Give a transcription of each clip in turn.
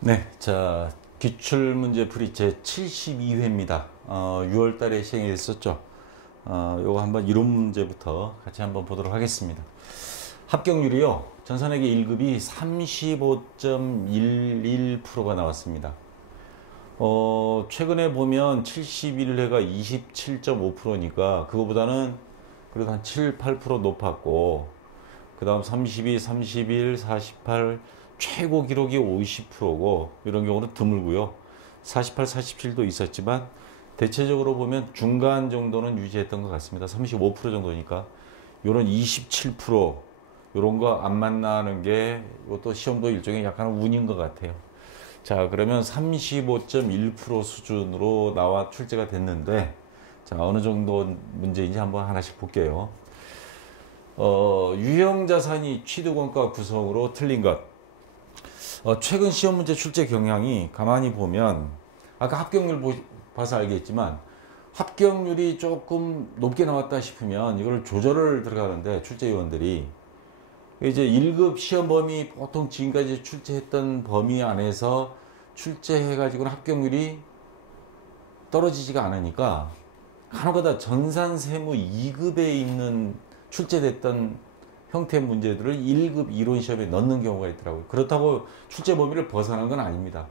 네, 자, 기출문제풀이 제 72회입니다. 6월 달에 시행이 됐었죠. 요거 한번 이론 문제부터 같이 한번 보도록 하겠습니다. 합격률이요, 전산회계 1급이 35.11%가 나왔습니다. 최근에 보면 71회가 27.5%니까 그거보다는 그래도 한 7, 8% 높았고, 그 다음 32, 31, 48, 최고 기록이 50%고 이런 경우는 드물고요. 48, 47도 있었지만 대체적으로 보면 중간 정도는 유지했던 것 같습니다. 35% 정도니까 이런 27% 이런 거 안 만나는 게 이것도 시험도 일종의 약간 운인 것 같아요. 자, 그러면 35.1% 수준으로 나와 출제가 됐는데, 자, 어느 정도 문제인지 한번 하나씩 볼게요. 유형자산이 취득원가 구성으로 틀린 것. 최근 시험 문제 출제 경향이 가만히 보면 아까 합격률 봐서 알겠지만 합격률이 조금 높게 나왔다 싶으면 이걸 조절을 들어가는데 출제위원들이 이제 1급 시험 범위 보통 지금까지 출제했던 범위 안에서 출제해가지고는 합격률이 떨어지지가 않으니까 간혹가다 전산세무 2급에 있는 출제됐던 형태 문제들을 1급 이론 시험에 넣는 경우가 있더라고요. 그렇다고 출제 범위를 벗어난 건 아닙니다.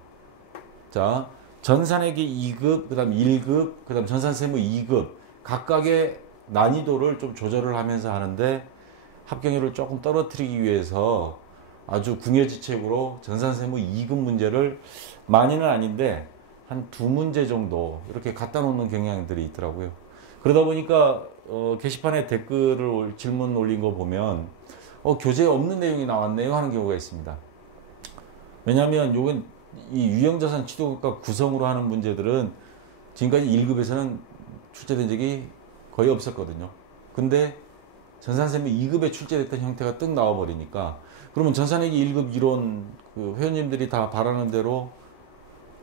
자, 전산회계 2급, 그 다음 1급, 그 다음 전산세무 2급 각각의 난이도를 좀 조절을 하면서 하는데 합격률을 조금 떨어뜨리기 위해서 아주 궁여지책으로 전산세무 2급 문제를 많이는 아닌데 한 두 문제 정도 이렇게 갖다 놓는 경향들이 있더라고요. 그러다 보니까 게시판에 댓글을 질문 올린 거 보면 교재에 없는 내용이 나왔네요 하는 경우가 있습니다. 왜냐하면 요건 이 유형자산 취득원가 구성으로 하는 문제들은 지금까지 1급에서는 출제된 적이 거의 없었거든요. 근데 전산세무 2급에 출제됐던 형태가 뜩 나와버리니까 그러면 전산회계 1급 이론 그 회원님들이 다 바라는 대로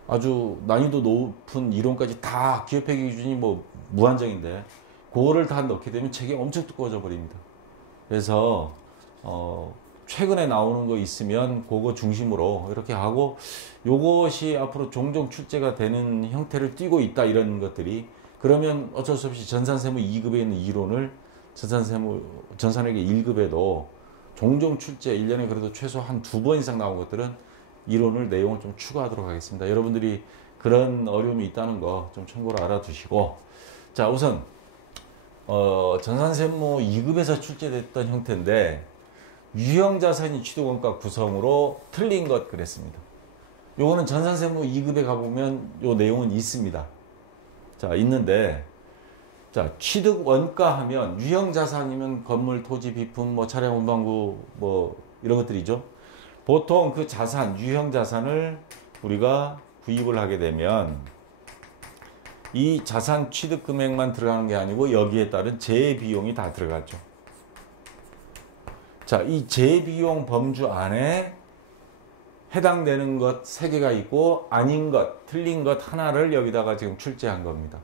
아주 난이도 높은 이론까지 다 기업회계 기준이 뭐 무한정인데 그거를 다 넣게 되면 책이 엄청 두꺼워져 버립니다. 그래서 최근에 나오는 거 있으면 그거 중심으로 이렇게 하고 요것이 앞으로 종종 출제가 되는 형태를 띠고 있다 이런 것들이 그러면 어쩔 수 없이 전산세무 2급에 있는 이론을 전산회계 1급에도 종종 출제 1년에 그래도 최소 한 두 번 이상 나온 것들은 이론을 내용을 좀 추가하도록 하겠습니다. 여러분들이 그런 어려움이 있다는 거 좀 참고로 알아두시고 자 우선 전산세무 2급에서 출제됐던 형태인데 유형자산이 취득원가 구성으로 틀린 것 그랬습니다. 요거는 전산세무 2급에 가보면 요 내용은 있습니다. 자 있는데 자 취득원가 하면 유형자산이면 건물, 토지, 비품, 뭐 차량, 운반구 뭐 이런 것들이죠. 보통 그 자산, 유형자산을 우리가 구입을 하게 되면 이 자산 취득 금액만 들어가는 게 아니고 여기에 따른 재비용이 다 들어가죠. 자, 이 재비용 범주 안에 해당되는 것 3개가 있고 아닌 것, 틀린 것 하나를 여기다가 지금 출제한 겁니다.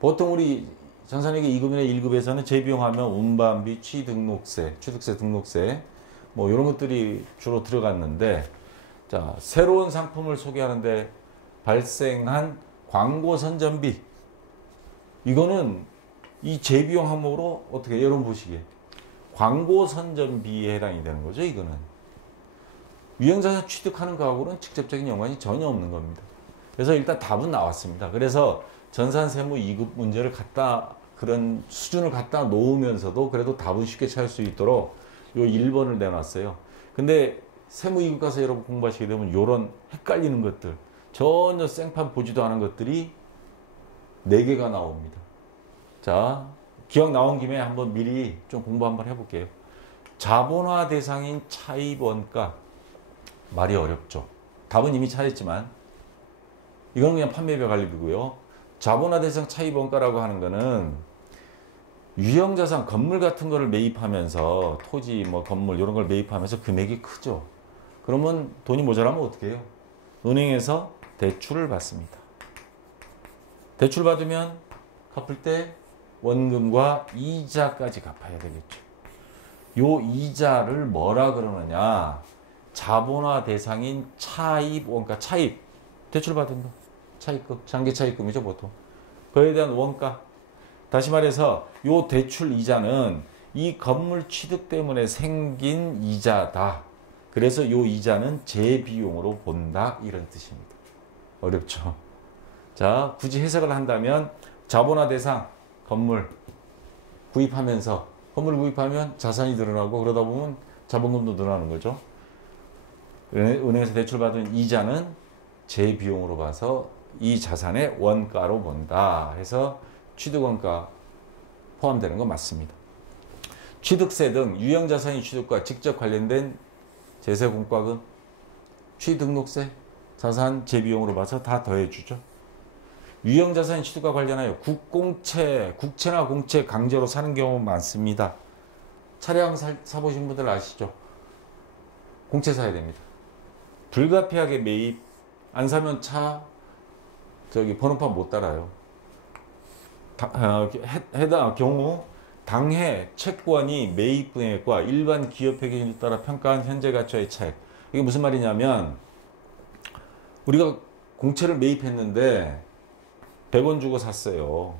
보통 우리 전산회계 2급이나 1급에서는 재비용하면 운반비, 취등록세, 취득세, 등록세 뭐 이런 것들이 주로 들어갔는데 자 새로운 상품을 소개하는데 발생한 광고 선전비 이거는 이 재비용 항목으로 어떻게 여러분 보시기에 광고 선전비에 해당이 되는 거죠. 이거는 유형자산 취득하는 거하고는 직접적인 연관이 전혀 없는 겁니다. 그래서 일단 답은 나왔습니다. 그래서 전산세무 2급 문제를 그런 수준을 갖다 놓으면서도 그래도 답은 쉽게 찾을 수 있도록 요 1번을 내놨어요. 근데 세무 2급 가서 여러분 공부하시게 되면 요런 헷갈리는 것들 전혀 생판 보지도 않은 것들이 4개가 나옵니다. 자 기억 나온 김에 한번 미리 좀 공부 한번 해볼게요. 자본화 대상인 차입원가 말이 어렵죠. 답은 이미 찾았지만 이건 그냥 판매별 관리비고요. 자본화 대상 차입원가라고 하는 거는 유형자산 건물 같은 거를 매입하면서 토지 뭐 건물 이런 걸 매입하면서 금액이 크죠. 그러면 돈이 모자라면 어떻게 해요? 은행에서 대출을 받습니다. 대출 받으면 갚을 때 원금과 이자까지 갚아야 되겠죠. 요 이자를 뭐라 그러느냐? 자본화 대상인 차입 원가, 차입 대출받은 거, 차입금, 장기 차입금이죠 보통. 그에 대한 원가. 다시 말해서 요 대출 이자는 이 건물 취득 때문에 생긴 이자다. 그래서 요 이자는 재비용으로 본다, 이런 뜻입니다. 어렵죠? 자, 굳이 해석을 한다면 자본화 대상 건물 구입하면서, 건물 구입하면 자산이 늘어나고 그러다 보면 자본금도 늘어나는 거죠. 은행에서 대출받은 이자는 재비용으로 봐서 이 자산의 원가로 본다 해서 취득원가 포함되는 건 맞습니다. 취득세 등 유형자산의 취득과 직접 관련된 제세공과금, 취등록세, 자산 재비용으로 봐서 다 더해주죠. 유형자산의 취득과 관련하여 국채나 공채 강제로 사는 경우 많습니다. 차량 사보신 분들 아시죠? 공채 사야 됩니다. 불가피하게 매입, 안 사면 차 번호판 못 달아요. 해당 경우 당해 채권이 매입 금액과 일반 기업회 기준에 따라 평가한 현재 가치와의 차익. 이게 무슨 말이냐면 우리가 공채를 매입했는데 100원 주고 샀어요.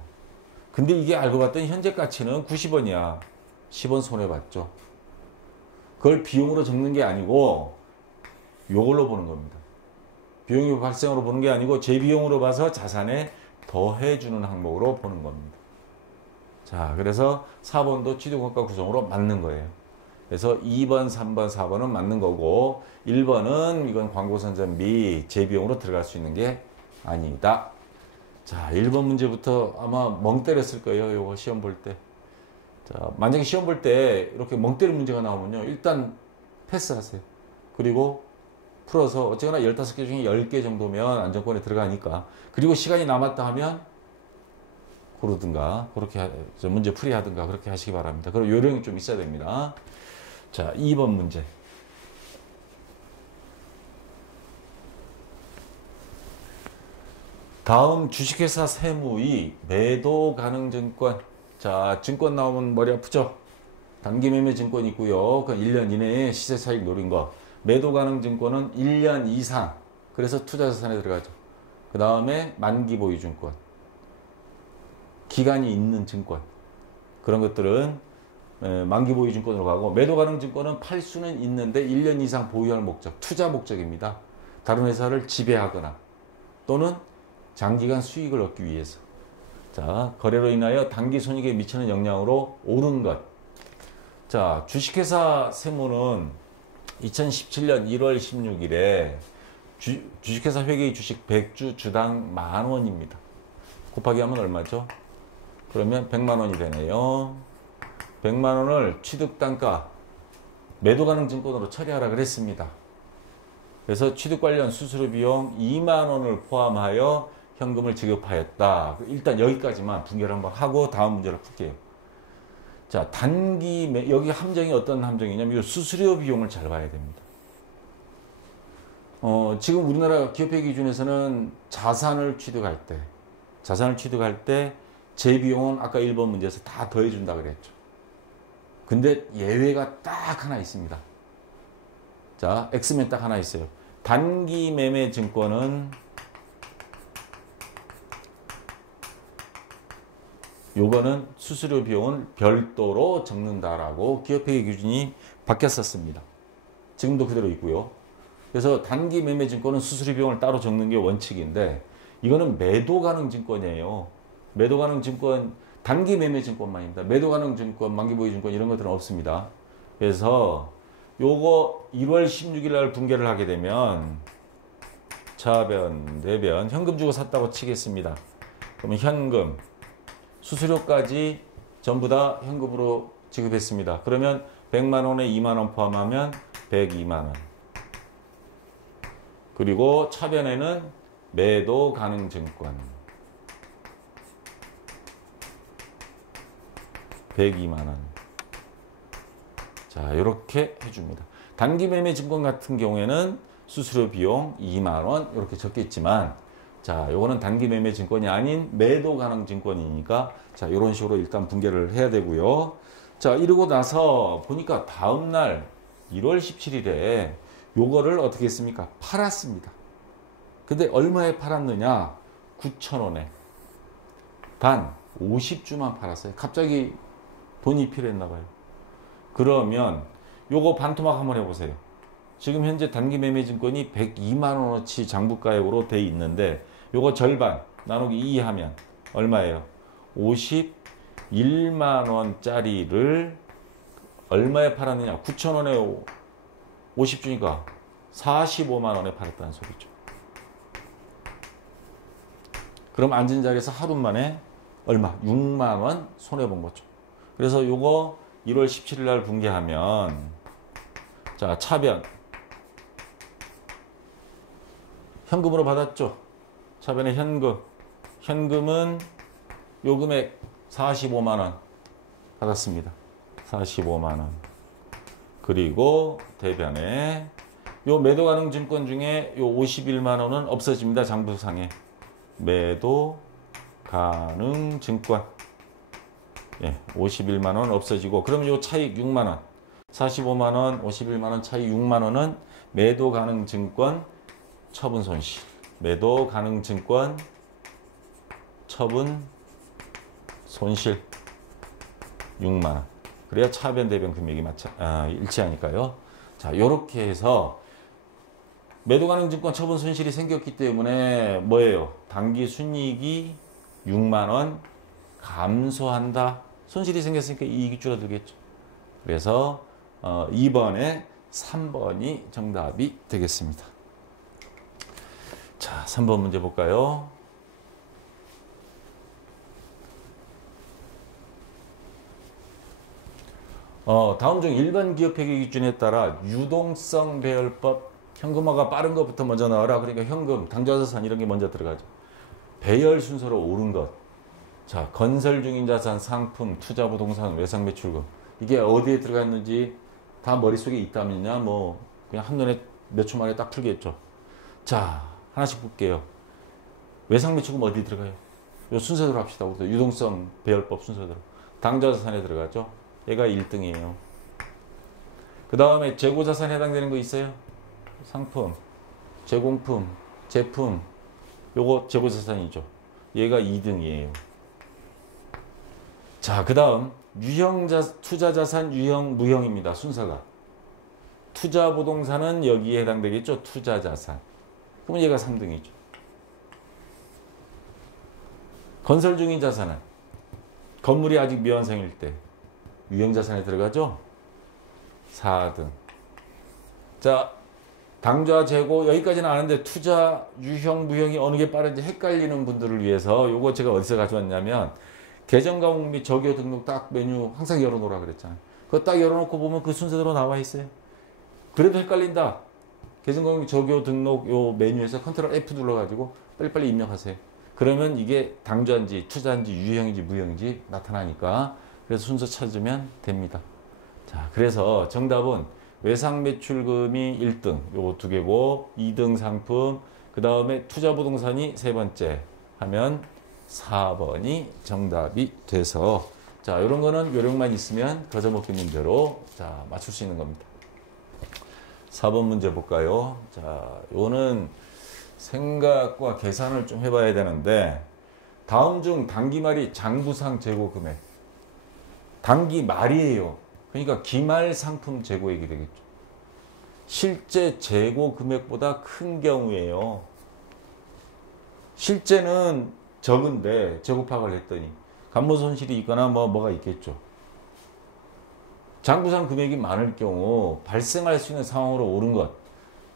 근데 이게 알고 봤더니 현재 가치는 90원이야. 10원 손해봤죠. 그걸 비용으로 적는 게 아니고 요걸로 보는 겁니다. 비용이 발생으로 보는 게 아니고 재비용으로 봐서 자산에 더해주는 항목으로 보는 겁니다. 자, 그래서 4번도 취득원가 구성으로 맞는 거예요. 그래서 2번, 3번, 4번은 맞는 거고 1번은 이건 광고선전비 재비용으로 들어갈 수 있는 게 아니다. 자, 1번 문제부터 아마 멍 때렸을 거예요. 요거 시험 볼 때. 자, 만약에 시험 볼 때 이렇게 멍 때린 문제가 나오면요. 일단 패스하세요. 그리고 풀어서 어쨌거나 15개 중에 10개 정도면 안정권에 들어가니까. 그리고 시간이 남았다 하면 고르든가 그렇게 문제 풀이하든가 그렇게 하시기 바랍니다. 그리고 요령이 좀 있어야 됩니다. 자, 2번 문제. 다음 주식회사 세무의 매도 가능 증권. 자, 증권 나오면 머리 아프죠? 단기 매매 증권이 있고요. 그 1년 이내에 시세 차익 노린 거. 매도 가능 증권은 1년 이상. 그래서 투자자산에 들어가죠. 그 다음에 만기 보유 증권. 기간이 있는 증권. 그런 것들은 만기 보유 증권으로 가고, 매도 가능 증권은 팔 수는 있는데 1년 이상 보유할 목적, 투자 목적입니다. 다른 회사를 지배하거나 또는 장기간 수익을 얻기 위해서. 자, 거래로 인하여 단기 손익에 미치는 영향으로 오른 것. 자, 주식회사 세무는 2017년 1월 16일에 주식회사 회계의 주식 100주 주당 10,000원입니다. 곱하기 하면 얼마죠? 그러면 100만 원이 되네요. 100만 원을 취득단가 매도 가능 증권으로 처리하라 그랬습니다. 그래서 취득 관련 수수료 비용 2만 원을 포함하여 현금을 지급하였다. 일단 여기까지만 분개를 한번 하고 다음 문제를 풀게요. 자, 여기 함정이 어떤 함정이냐면 수수료 비용을 잘 봐야 됩니다. 지금 우리나라 기업회 기준에서는 자산을 취득할 때 재비용은 아까 1번 문제에서 다 더해준다 그랬죠. 근데 예외가 딱 하나 있습니다. 자, X면 딱 하나 있어요. 단기 매매 증권은 요거는 수수료 비용은 별도로 적는다라고 기업회계 기준이 바뀌었었습니다. 지금도 그대로 있고요. 그래서 단기 매매 증권은 수수료 비용을 따로 적는 게 원칙인데 이거는 매도 가능 증권이에요. 매도 가능 증권, 단기 매매 증권만입니다. 매도 가능 증권, 만기 보유 증권 이런 것들은 없습니다. 그래서 요거 1월 16일 날 분개를 하게 되면 차변, 내변, 현금 주고 샀다고 치겠습니다. 그러면 현금, 수수료까지 전부 다 현금으로 지급했습니다. 그러면 100만 원에 2만 원 포함하면 102만 원. 그리고 차변에는 매도 가능 증권 102만 원. 자, 이렇게 해줍니다. 단기 매매 증권 같은 경우에는 수수료 비용 2만 원 이렇게 적겠지만, 자, 요거는 단기 매매 증권이 아닌 매도 가능 증권이니까 자, 이런 식으로 일단 분개를 해야 되고요. 자, 이러고 나서 보니까 다음 날 1월 17일에 요거를 어떻게 했습니까? 팔았습니다. 근데 얼마에 팔았느냐? 9,000원에. 단 50주만 팔았어요. 갑자기 돈이 필요했나 봐요. 그러면 요거 반토막 한번 해보세요. 지금 현재 단기매매증권이 102만 원어치 장부가액으로 돼 있는데 요거 절반 나누기 2 하면 얼마예요? 51만 원짜리를 얼마에 팔았느냐? 9,000원에 50주니까 45만 원에 팔았다는 소리죠. 그럼 앉은 자리에서 하루 만에 얼마? 6만 원 손해본 거죠. 그래서 요거 1월 17일 날 붕괴하면 자, 차변 현금으로 받았죠. 차변의 현금은 요 금액 45만 원 받았습니다. 45만 원. 그리고 대변에 요 매도 가능 증권 중에 요 51만 원은 없어집니다. 장부상에. 매도 가능 증권. 예, 51만 원 없어지고, 그럼 요 차익 6만 원. 45만 원, 51만 원 차익 6만 원은 매도 가능 증권 처분 손실. 매도 가능 증권 처분 손실 6만 원. 그래야 차변 대변 금액이 일치하니까요. 자, 요렇게 해서 매도 가능 증권 처분 손실이 생겼기 때문에 뭐예요? 단기 순이익이 6만 원 감소한다. 손실이 생겼으니까 이익이 줄어들겠죠. 그래서 2번에 3번이 정답이 되겠습니다. 자, 3번 문제 볼까요? 다음 중 일반 기업회계 기준에 따라 유동성 배열법, 현금화가 빠른 것부터 먼저 나와라. 그러니까 현금, 당좌자산 이런 게 먼저 들어가죠. 배열 순서로 옳은 것. 자, 건설 중인 자산, 상품, 투자 부동산, 외상 매출금. 이게 어디에 들어갔는지 다 머릿속에 있다면야 뭐 그냥 한눈에 몇 초 만에 딱 풀겠죠. 자, 하나씩 볼게요. 외상 매출금 어디 들어가요? 요 순서대로 합시다. 우리도 유동성 배열법 순서대로. 당좌자산에 들어가죠. 얘가 1등이에요. 그 다음에 재고자산에 해당되는 거 있어요? 상품, 제공품, 제품, 요거 재고자산이죠. 얘가 2등이에요. 자, 그 다음 투자자산 유형, 무형입니다. 순서가. 투자부동산은 여기에 해당되겠죠. 투자자산. 그럼 얘가 3등이죠. 건설 중인 자산은 건물이 아직 미완성일 때 유형자산에 들어가죠. 4등. 자, 당좌 재고 여기까지는 아는데 투자 유형 무형이 어느 게 빠른지 헷갈리는 분들을 위해서 요거 제가 어디서 가져왔냐면 계정과목 및 적요 등록 딱 메뉴 항상 열어놓으라 그랬잖아요. 그거 딱 열어놓고 보면 그 순서대로 나와 있어요. 그래도 헷갈린다. 계정과목 적요 등록 요 메뉴에서 컨트롤 F 눌러가지고 빨리빨리 입력하세요. 그러면 이게 당좌인지 투자인지 유형인지 무형인지 나타나니까 그래서 순서 찾으면 됩니다. 자, 그래서 정답은 외상 매출금이 1등, 요거 2개고, 2등 상품, 그 다음에 투자 부동산이 3번째 하면 4번이 정답이 돼서, 자, 요런 거는 요령만 있으면 거저먹기 문제로 자, 맞출 수 있는 겁니다. 4번 문제 볼까요? 자, 요거는 생각과 계산을 좀 해봐야 되는데, 다음 중 단기 말이 장부상 재고 금액. 단기 말이에요. 그러니까 기말 상품 재고액이 되겠죠. 실제 재고 금액보다 큰 경우에요. 실제는 적은데 재고 파악을 했더니 감모 손실이 있거나 뭐가 있겠죠. 장부상 금액이 많을 경우 발생할 수 있는 상황으로 옳은 것.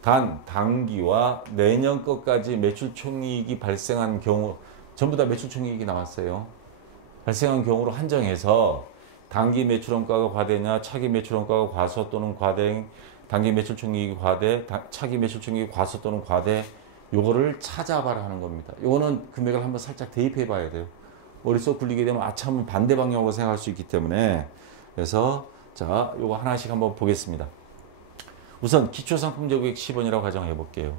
단 단기와 내년 것까지 매출 총이익이 발생한 경우 전부 다 매출 총이익이 나왔어요. 발생한 경우로 한정해서 단기 매출원가가 과대냐, 차기 매출원가가 과소 또는 과대, 단기 매출총이익이 과대, 차기 매출총이익이 과소 또는 과대, 요거를 찾아봐라 하는 겁니다. 요거는 금액을 한번 살짝 대입해 봐야 돼요. 머릿속 굴리게 되면 아참 반대 방향으로 생각할 수 있기 때문에. 그래서 자, 요거 하나씩 한번 보겠습니다. 우선 기초상품 재고액 10원이라고 가정해 볼게요.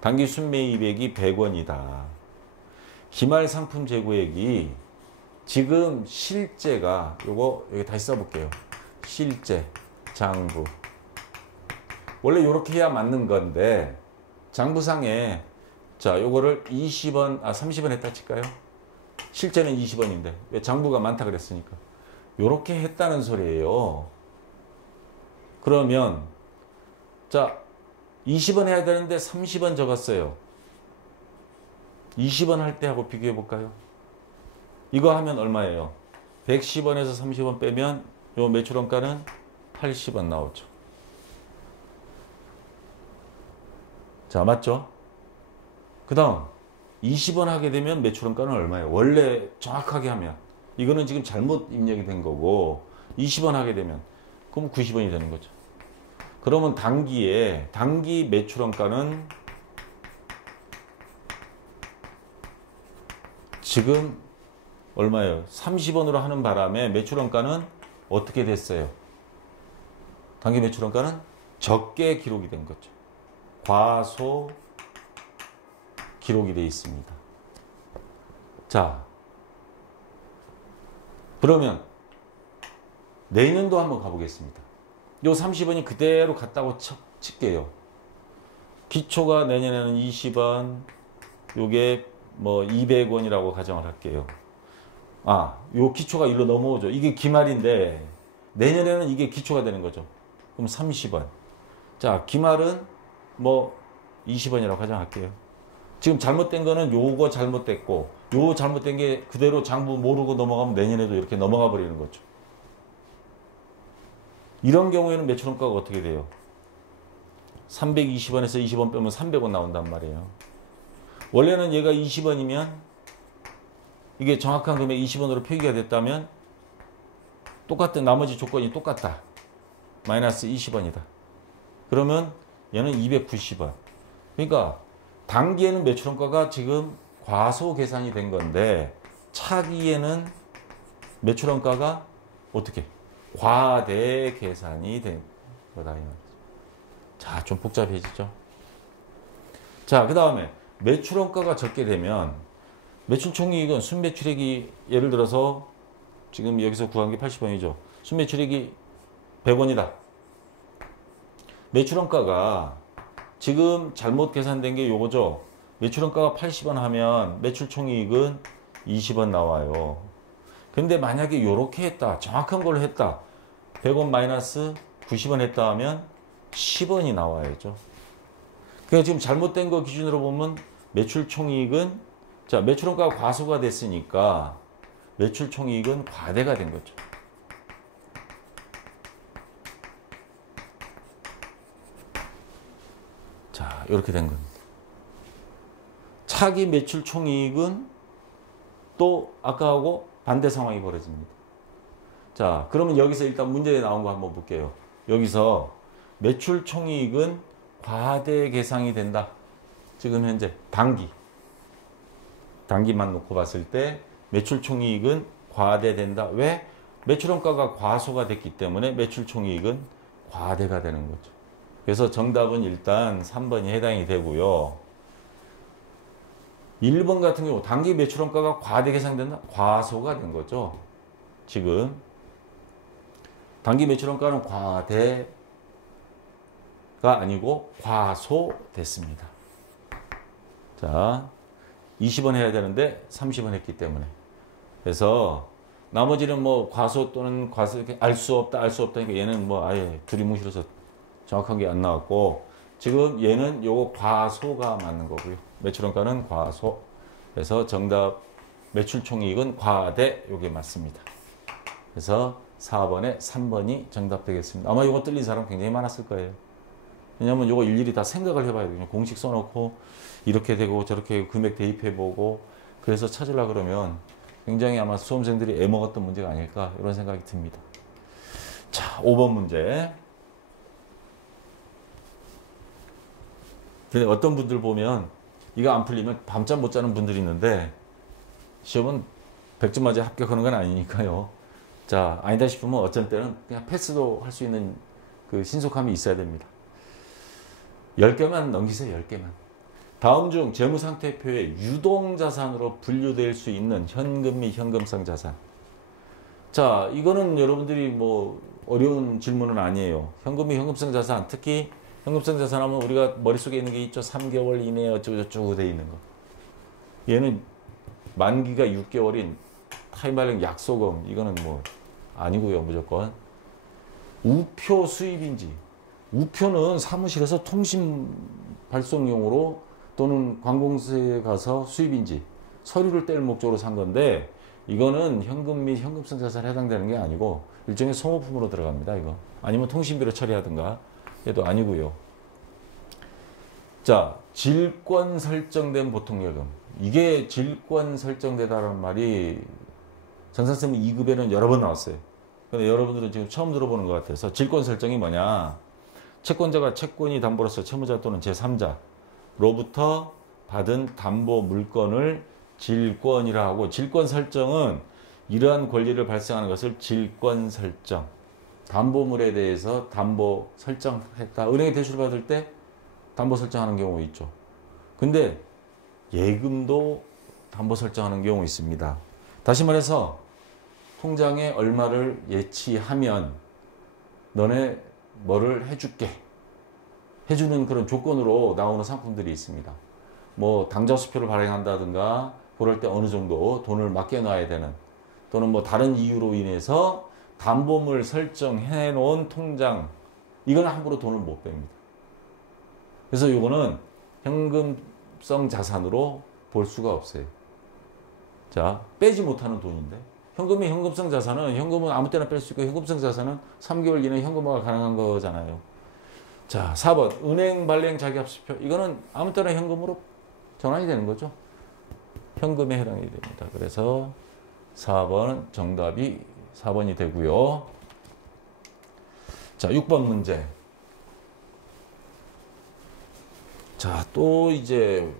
단기 순매입액이 100원이다. 기말 상품 재고액이 지금 실제가 요거 여기 다시 써볼게요. 실제 장부 원래 이렇게 해야 맞는 건데 장부상에 자 요거를 20원 30원 했다 칠까요? 실제는 20원인데 왜 장부가 많다 그랬으니까 요렇게 했다는 소리예요. 그러면 자 20원 해야 되는데 30원 적었어요. 20원 할 때 하고 비교해 볼까요? 이거 하면 얼마예요? 110원에서 30원 빼면 요 매출원가는 80원 나오죠. 자, 맞죠? 그 다음 20원 하게 되면 매출원가는 얼마예요? 원래 정확하게 하면 이거는 지금 잘못 입력이 된 거고 20원 하게 되면 그럼 90원이 되는 거죠. 그러면 단기 매출원가는 지금 얼마예요? 30원으로 하는 바람에 매출원가는 어떻게 됐어요? 단기 매출원가는 적게 기록이 된 거죠. 과소 기록이 되어 있습니다. 자, 그러면 내년도 한번 가보겠습니다. 요 30원이 그대로 갔다고 칠게요. 기초가 내년에는 20원, 요게 뭐 200원이라고 가정을 할게요. 요 기초가 일로 넘어오죠. 이게 기말인데 내년에는 이게 기초가 되는 거죠. 그럼 30원. 자, 기말은 뭐 20원이라고 가정할게요. 지금 잘못된 거는 요거 잘못됐고 요 잘못된 게 그대로 장부 모르고 넘어가면 내년에도 이렇게 넘어가 버리는 거죠. 이런 경우에는 매출원가가 어떻게 돼요? 320원에서 20원 빼면 300원 나온단 말이에요. 원래는 얘가 20원이면 이게 정확한 금액 20원으로 표기가 됐다면 똑같은 나머지 조건이 똑같다. 마이너스 20원이다. 그러면 얘는 290원. 그러니까 단기에는 매출원가가 지금 과소 계산이 된 건데 차기에는 매출원가가 어떻게? 과대 계산이 된 거다. 자, 좀 복잡해지죠. 자, 그 다음에 매출원가가 적게 되면 매출총이익은 순매출액이 예를 들어서 지금 여기서 구한 게 80원이죠. 순매출액이 100원이다. 매출원가가 지금 잘못 계산된 게 요거죠. 매출원가가 80원 하면 매출총이익은 20원 나와요. 근데 만약에 요렇게 했다. 정확한 걸로 했다. 100원 마이너스 90원 했다 하면 10원이 나와야죠. 그러니까 지금 잘못된 거 기준으로 보면 매출총이익은 자, 매출원가가 과소가 됐으니까 매출총이익은 과대가 된 거죠. 자, 이렇게 된 겁니다. 차기 매출총이익은 또 아까하고 반대 상황이 벌어집니다. 자, 그러면 여기서 일단 문제에 나온 거 한번 볼게요. 여기서 매출총이익은 과대 계상이 된다. 지금 현재 단기만 놓고 봤을 때 매출총이익은 과대된다. 왜? 매출원가가 과소가 됐기 때문에 매출총이익은 과대가 되는 거죠. 그래서 정답은 일단 3번이 해당이 되고요. 1번 같은 경우 단기 매출원가가 과대 계상된다? 과소가 된 거죠. 지금 단기 매출원가는 과대가 아니고 과소됐습니다. 자, 20원 해야 되는데 30원 했기 때문에. 그래서 나머지는 뭐 과소 또는 과소 이렇게 알 수 없다 그러니까 얘는 뭐 아예 두리뭉실해서 정확한 게 안 나왔고 지금 얘는 요거 과소가 맞는 거고요. 매출원가는 과소. 그래서 정답 매출총이익은 과대 요게 맞습니다. 그래서 4번에 3번이 정답 되겠습니다. 아마 요거 틀린 사람 굉장히 많았을 거예요. 왜냐면 요거 일일이 다 생각을 해봐야 돼요. 공식 써놓고 이렇게 되고 저렇게 금액 대입해보고 그래서 찾으려고 그러면 굉장히 아마 수험생들이 애먹었던 문제가 아닐까 이런 생각이 듭니다. 자, 5번 문제. 근데 어떤 분들 보면 이거 안 풀리면 밤잠 못 자는 분들이 있는데 시험은 100점 맞아 합격하는 건 아니니까요. 자, 아니다 싶으면 어쩔 때는 그냥 패스도 할 수 있는 그 신속함이 있어야 됩니다. 10개만 넘기세요. 10개만. 다음 중 재무상태표에 유동자산으로 분류될 수 있는 현금 및 현금성 자산. 자, 이거는 여러분들이 뭐 어려운 질문은 아니에요. 현금 및 현금성 자산, 특히 현금성 자산하면 우리가 머릿속에 있는 게 있죠. 3개월 이내에 어쩌고저쩌고 돼 있는 거. 얘는 만기가 6개월인 타임발령 약소금, 이거는 뭐 아니고요. 무조건 우표 수입인지, 우표는 사무실에서 통신 발송용으로 또는 관공서에 가서 수입인지 서류를 뗄 목적으로 산 건데, 이거는 현금 및 현금성 자산에 해당되는 게 아니고 일종의 소모품으로 들어갑니다. 이거 아니면 통신비로 처리하든가, 얘도 아니고요. 자, 질권 설정된 보통예금. 이게 질권 설정되다라는 말이 정산세무 2급에는 여러 번 나왔어요. 근데 여러분들은 지금 처음 들어보는 것 같아서, 질권 설정이 뭐냐? 채권자가 채권이 담보로서 채무자 또는 제3자로부터 받은 담보 물건을 질권이라 하고, 질권 설정은 이러한 권리를 발생하는 것을 질권 설정, 담보물에 대해서 담보 설정했다. 은행에 대출 받을 때 담보 설정하는 경우 있죠. 근데 예금도 담보 설정하는 경우 있습니다. 다시 말해서 통장에 얼마를 예치하면 너네 뭐를 해줄게, 해주는 그런 조건으로 나오는 상품들이 있습니다. 뭐 당좌수표를 발행한다든가, 그럴 때 어느 정도 돈을 맡겨놔야 되는, 또는 뭐 다른 이유로 인해서 담보물 설정해 놓은 통장, 이건 함부로 돈을 못 뺍니다. 그래서 이거는 현금성 자산으로 볼 수가 없어요. 자, 빼지 못하는 돈인데, 현금이 현금성 자산은, 현금은 아무 때나 뺄 수 있고 현금성 자산은 3개월 이내 현금화가 가능한 거잖아요. 자, 4번 은행 발행 자기합수표. 이거는 아무 때나 현금으로 전환이 되는 거죠. 현금에 해당이 됩니다. 그래서 4번 정답이 4번이 되고요. 자, 6번 문제. 자, 또 이제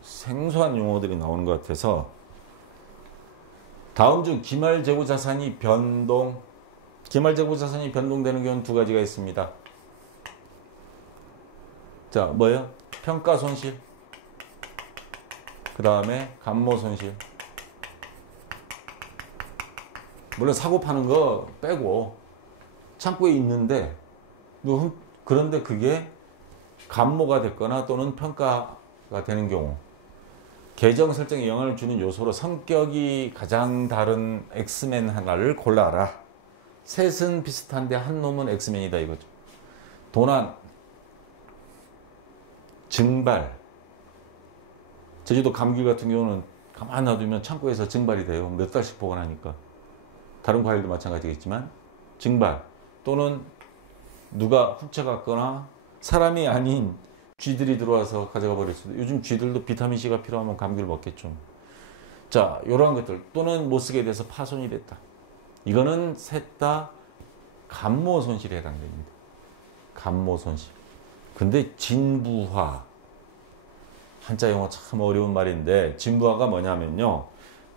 생소한 용어들이 나오는 것 같아서, 다음 중 기말재고자산이 기말재고자산이 변동되는 경우는 두 가지가 있습니다. 자, 뭐예요? 평가손실, 그 다음에 감모손실. 물론 사고 파는 거 빼고 창고에 있는데, 그런데 그게 감모가 됐거나 또는 평가가 되는 경우, 계정 설정에 영향을 주는 요소로 성격이 가장 다른 엑스맨 하나를 골라라. 셋은 비슷한데 한 놈은 엑스맨이다 이거죠. 도난, 증발. 제주도 감귤 같은 경우는 가만 놔두면 창고에서 증발이 돼요. 몇 달씩 보관하니까. 다른 과일도 마찬가지겠지만, 증발 또는 누가 훔쳐갔거나 사람이 아닌 쥐들이 들어와서 가져가 버릴 수도. 요즘 쥐들도 비타민C가 필요하면 감귤 먹겠죠. 자, 이러한 것들 또는 못 쓰게 돼서 파손이 됐다. 이거는 셋 다 감모 손실에 해당됩니다. 감모 손실. 근데 진부화, 한자 용어 참 어려운 말인데, 진부화가 뭐냐면요,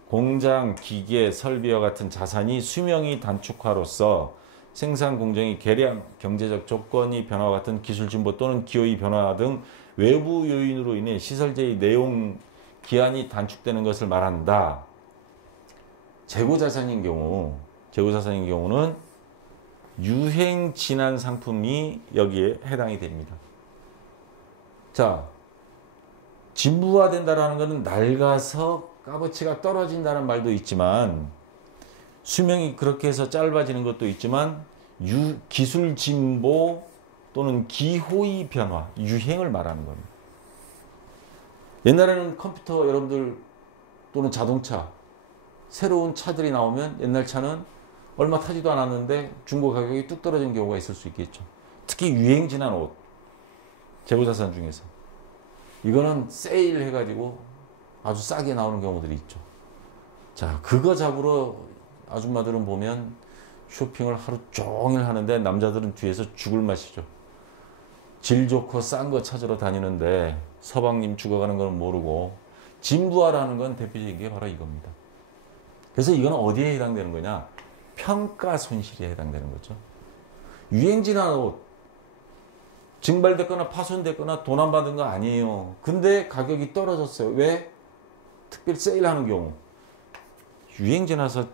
공장, 기계, 설비와 같은 자산이 수명이 단축화로서 생산 공정이 개량, 경제적 조건이 변화와 같은 기술 진보 또는 기호의 변화 등 외부 요인으로 인해 시설재의 내용 기한이 단축되는 것을 말한다. 재고자산인 경우는 유행 지난 상품이 여기에 해당이 됩니다. 자, 진부화된다라는 것은 낡아서 값어치가 떨어진다는 말도 있지만, 수명이 그렇게 해서 짧아지는 것도 있지만, 기술 진보 또는 기호의 변화, 유행을 말하는 겁니다. 옛날에는 컴퓨터 여러분들 또는 자동차, 새로운 차들이 나오면 옛날 차는 얼마 타지도 않았는데 중고 가격이 뚝 떨어진 경우가 있을 수 있겠죠. 특히 유행 지난 옷, 재고자산 중에서 이거는 세일 해가지고 아주 싸게 나오는 경우들이 있죠. 자, 그거 잡으러 아줌마들은 보면 쇼핑을 하루 종일 하는데, 남자들은 뒤에서 죽을 맛이죠. 질 좋고 싼 거 찾으러 다니는데 서방님 죽어가는 건 모르고, 진부화라는 건 대표적인 게 바로 이겁니다. 그래서 이거는 어디에 해당되는 거냐? 평가 손실에 해당되는 거죠. 유행 지난 옷, 증발됐거나 파손됐거나 도난받은 거 아니에요. 근데 가격이 떨어졌어요. 왜? 특별히 세일하는 경우. 유행 지나서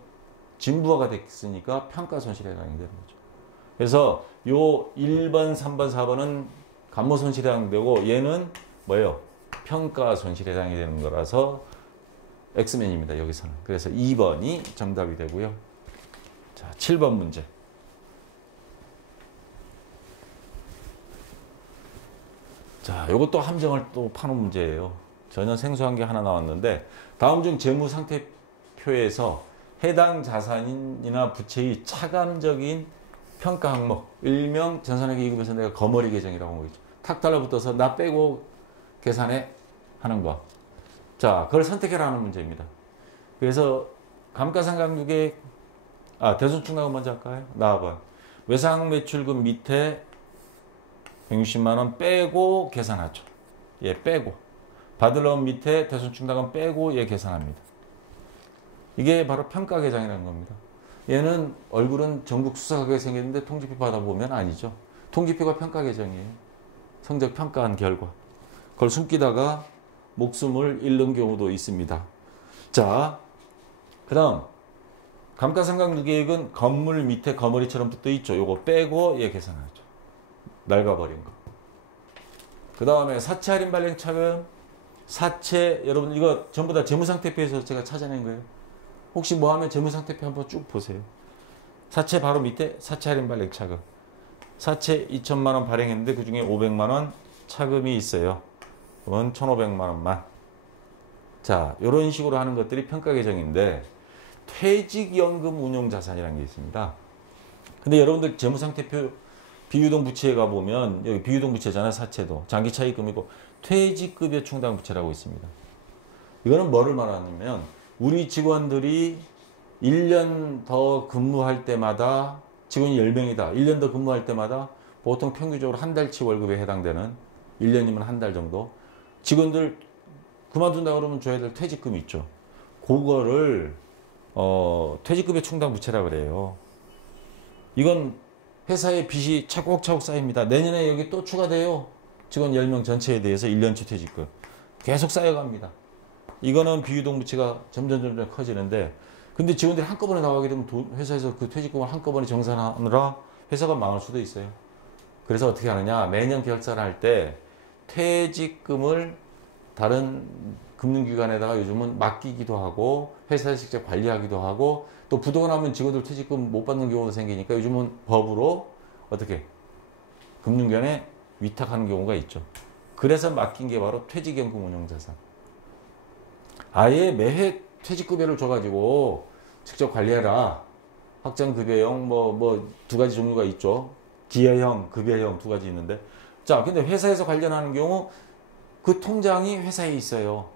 진부화가 됐으니까 평가 손실에 해당이 되는 거죠. 그래서 요 1번, 3번, 4번은 감모 손실에 해당되고 얘는 뭐예요? 평가 손실에 해당이 되는 거라서 X면입니다. 여기서는. 그래서 2번이 정답이 되고요. 자, 7번 문제. 자, 이것도 함정을 또 파는 문제예요. 전혀 생소한 게 하나 나왔는데 다음 중 재무상태표에서 해당 자산이나 부채의 차감적인 평가 항목, 일명 전산회계 2급에서 내가 거머리 계정이라고 한 거 있죠. 탁 달라붙어서 나 빼고 계산해 하는 거. 자, 그걸 선택해라 하는 문제입니다. 그래서 감가상각유계 대손충당은 먼저 할까요? 나와봐요. 외상매출금 밑에 160만 원 빼고 계산하죠. 얘 빼고. 받을 원 밑에 대손충당은 빼고 얘 계산합니다. 이게 바로 평가계정이라는 겁니다. 얘는 얼굴은 전국 수사하게 생겼는데 통지표 받아보면 아니죠. 통지표가 평가계정이에요. 성적 평가한 결과. 그걸 숨기다가 목숨을 잃는 경우도 있습니다. 자, 그 다음 감가상각유계액은 건물 밑에 거머리처럼 붙어 있죠. 요거 빼고 얘 계산하죠. 낡아버린 거. 그 다음에 사채 할인 발행 차금, 사채, 여러분 이거 전부 다 재무상태표에서 제가 찾아낸 거예요. 혹시 뭐 하면 재무상태표 한번 쭉 보세요. 사채 바로 밑에 사채 할인 발행 차금. 사채 2천만 원 발행했는데 그 중에 500만 원 차금이 있어요. 그건 1,500만 원만. 자, 이런 식으로 하는 것들이 평가계정인데 퇴직연금 운용자산이라는 게 있습니다. 근데 여러분들 재무상태표 비유동 부채에 가보면 여기 비유동 부채잖아요. 사채도. 장기차입금이고 퇴직급여 충당 부채라고 있습니다. 이거는 뭐를 말하냐면 우리 직원들이 1년 더 근무할 때마다 직원이 10명이다. 1년 더 근무할 때마다 보통 평균적으로 한 달치 월급에 해당되는 1년이면 한 달 정도 직원들 그만둔다 그러면 줘야 될 퇴직금이 있죠. 그거를 퇴직급여 충당 부채라 그래요. 이건 회사의 빚이 차곡차곡 쌓입니다. 내년에 여기 또 추가돼요. 직원 10명 전체에 대해서 1년치 퇴직금. 계속 쌓여갑니다. 이거는 비유동 부채가 점점 커지는데 근데 직원들이 한꺼번에 나가게 되면 회사에서 그 퇴직금을 한꺼번에 정산하느라 회사가 망할 수도 있어요. 그래서 어떻게 하느냐. 매년 결산을 할 때 퇴직금을 다른 금융기관에다가 요즘은 맡기기도 하고 회사에서 직접 관리하기도 하고 또 부도가 나면 직원들 퇴직금 못 받는 경우도 생기니까 요즘은 법으로 어떻게 금융기관에 위탁하는 경우가 있죠. 그래서 맡긴 게 바로 퇴직연금 운용자산. 아예 매해 퇴직급여를 줘가지고 직접 관리해라. 확정급여형 뭐 두 가지 종류가 있죠. 기여형, 급여형 두 가지 있는데 자, 근데 회사에서 관련하는 경우 그 통장이 회사에 있어요.